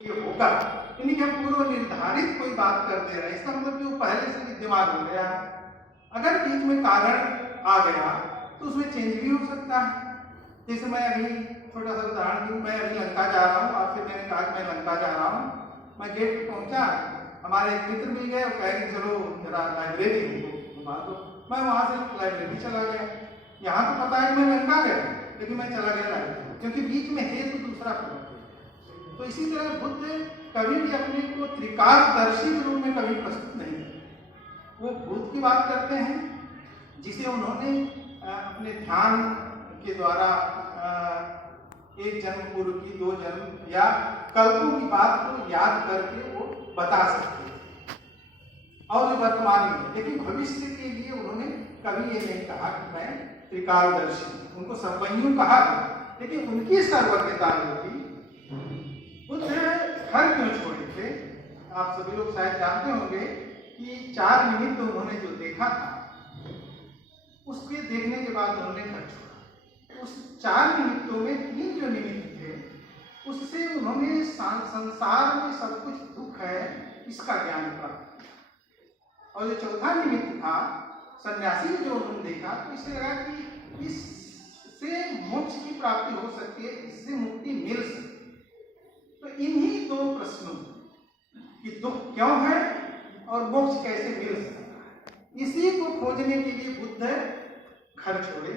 ये होगा, यानी कि हम पूर्व निर्धारित कोई बात कर दे रहे हैं, इसका मतलब कि वो पहले से विद्यमान हो गया। अगर बीच में कारण आ गया तो उसमें चेंज भी हो सकता है। जैसे मैं अभी छोटा सा उदाहरण दूं, मैं अभी लंका जा रहा हूँ, आपसे मैंने कहा कि मैं लंका जा रहा हूँ, मैं गेट पे पहुंचा, हमारे एक मित्र मिल गए, वो कह रहे चलो जरा लाइब्रेरी घुमा दो, मैं वहां से लाइब्रेरी चला गया। यहाँ तो पता है मैं लंका गया, लेकिन मैं चला गया लाइब्रेरी, क्योंकि बीच में है तो दूसरा प्रयोग। तो इसी तरह बुद्ध कभी भी अपने को त्रिकालदर्शी के रूप में कभी प्रस्तुत नहीं करते। वो भूत की बात करते हैं जिसे उन्होंने अपने ध्यान के द्वारा एक जन्म पूर्व की, 2 जन्म या कल्पों की बात को याद करके वो बता सकते हैं और वर्तमान में, लेकिन भविष्य के लिए उन्होंने कभी ये नहीं कहा कि मैं त्रिकालदर्शी। उनको सर्वज्ञ कहा, लेकिन उनकी सर्वज्ञता होती। बुद्ध घर क्यों छोड़े थे? आप सभी लोग शायद जानते होंगे कि 4 निमित्त उन्होंने जो देखा था, उसके देखने के बाद उन्होंने घर छोड़ा। उस 4 निमित्तों में 3 जो निमित्त थे, उससे उन्होंने संसार में सब कुछ दुख है इसका ज्ञान प्राप्त किया। और जो चौथा निमित्त था सन्यासी जो उन्होंने देखा, तो इससे लगा कि इससे मोक्ष की प्राप्ति हो सकती है, इससे मुक्ति मिल सकती है। तो इन्हीं 2 प्रश्नों कि दुख क्यों है और मोक्ष कैसे मिल सकता है, इसी को खोजने के लिए बुद्ध घर छोड़े।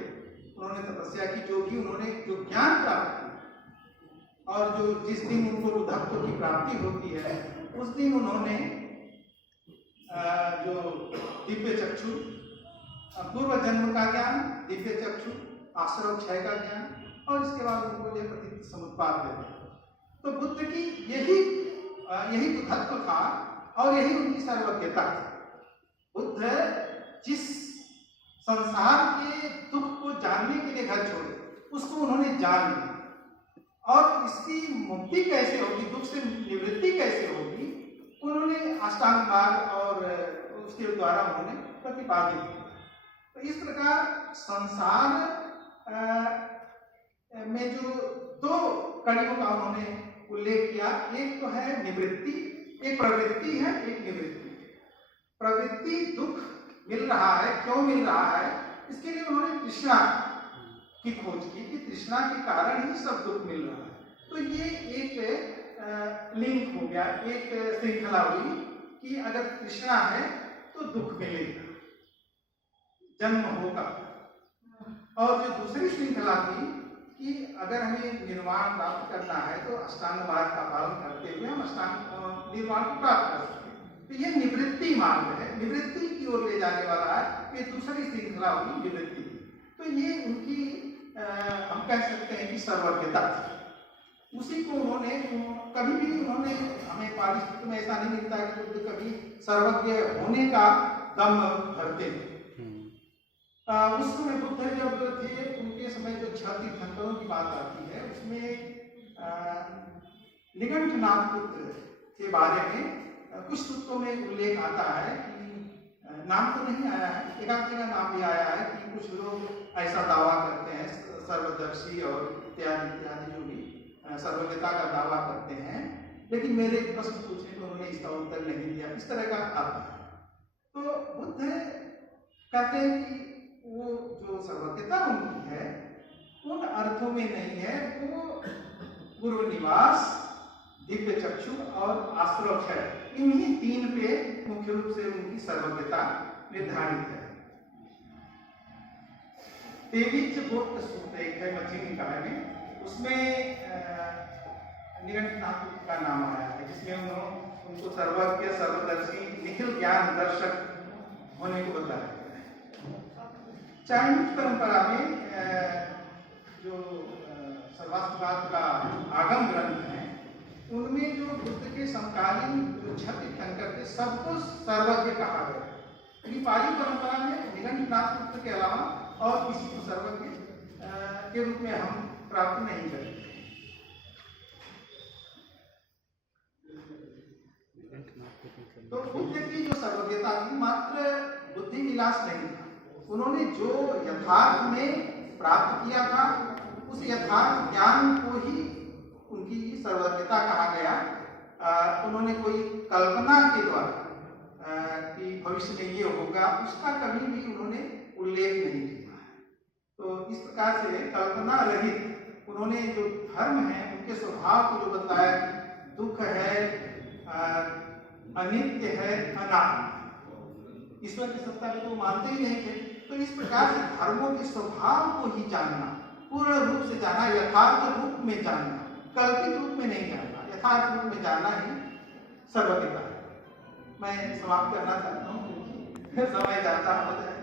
उन्होंने तपस्या की, जो भी उन्होंने जो ज्ञान प्राप्त किया, और जो जिस दिन उनको बुद्धत्व की प्राप्ति होती है उस दिन उन्होंने जो दिव्य चक्षु, पूर्व जन्म का ज्ञान, दिव्य चक्षु, आश्रव क्षय का ज्ञान, और इसके बाद उनको यह प्रतीत समुत्पाद देते। तो बुद्ध की यही बुद्धत्व था और यही उनकी सर्वज्ञता थी। बुद्ध जिस संसार के दुख को जानने के लिए घर छोड़े, उसको उन्होंने जान लिया, और इसकी मुक्ति कैसे होगी, दुख से निवृत्ति कैसे होगी, उन्होंने अष्टांग मार्ग और उसके द्वारा उन्होंने प्रतिपादित किया। तो इस प्रकार संसार में जो 2 कड़ियों का उन्होंने उल्लेख किया, एक तो है निवृत्ति, एक प्रवृत्ति है, एक निवृत्ति। प्रवृत्ति दुख मिल रहा है, क्यों मिल रहा है, इसके लिए उन्होंने तृष्णा की खोज की कि तृष्णा के कारण ही सब दुख मिल रहा है। तो ये एक लिंक हो गया, एक श्रृंखला हुई कि अगर तृष्णा है तो दुख मिलेगा, जन्म होगा। और जो दूसरी श्रृंखला थी कि अगर हमें निर्वाण प्राप्त करना है तो अष्टांग मार्ग का पालन करते हुए हम अष्टांग निर्वाण को प्राप्त कर सकते हैं। तो ये निवृत्ति मार्ग है, निवृत्ति की ओर ले जाने वाला है। ये दूसरी श्रृंखला हुई निवृत्ति की। तो ये उनकी हम कह सकते हैं कि सर्वज्ञता थी। उसी को उन्होंने कभी भी उन्होंने, हमें पारिस्थितिक में ऐसा नहीं मिलता कि बुद्ध कभी सर्वज्ञ होने का दम धरते थे। उस समय बुद्ध जब थे, उनके समय जो 6 तीर्थंकरों की बात आती है, उसमें निगंठनाथ पुत्र के बारे में कुछ सूत्रों में उल्लेख आता है कि नाम तो नहीं आया है, एक आध जगह नाम भी आया है कि कुछ लोग ऐसा दावा करते हैं, सर्वदर्शी और इत्यादि इत्यादि जो भी सर्वज्ञता का दावा करते हैं, लेकिन मेरे प्रश्न पूछने पर उन्होंने इसका उत्तर नहीं दिया। इस तरह का अर्थ है। तो बुद्ध कहते हैं कि वो जो सर्वज्ञता उनकी है उन अर्थों में नहीं है, वो पूर्व निवास, दिव्य चक्षु और आश्रव क्षय, इन्हीं 3 पे मुख्य रूप से उनकी सर्वज्ञता निर्धारित है। तेविच गोत्र सूत्र एक है मध्यम निकाय में, उसमें निगंठनाथ का नाम आया है, जिसमें उनको सर्वज्ञ, सर्वदर्शी, निखिल ज्ञान दर्शक होने को बताया। चाइनीज परंपरा में जो सर्वास्तिवाद का आगम ग्रंथ है, उनमें जो बुद्ध के समकालीन जो 6 तीर्थंकर थे, सबको सर्वज्ञ कहा गया। क्योंकि पाली परंपरा में निगंठनाथ पुत्र के अलावा और किसी को सर्वज्ञ के रूप में हम प्राप्त नहीं करेंगे। तो बुद्ध की जो सर्वज्ञता थी मात्र बुद्धि विलास नहीं था, उन्होंने जो यथार्थ में प्राप्त किया था उस यथार्थ ज्ञान को ही उनकी सर्वज्ञता कहा गया। उन्होंने कोई कल्पना के द्वारा कि भविष्य में ये होगा, उसका कभी भी उन्होंने उल्लेख नहीं किया है। तो इस प्रकार से कल्पना रहित उन्होंने जो धर्म है उनके स्वभाव को जो बताया कि दुख है, अनित्य है, अनात्म, ईश्वर की सत्ता को तो मानते ही नहीं थे। तो इस प्रकार से धर्मों के स्वभाव को ही जानना, पूर्ण रूप से जाना, यथार्थ रूप में जानना, कल्पित रूप में नहीं जानना, यथार्थ रूप में जानना ही सर्वज्ञता है। मैं समाप्त करना चाहता हूँ, समय ज़्यादा हो जाए।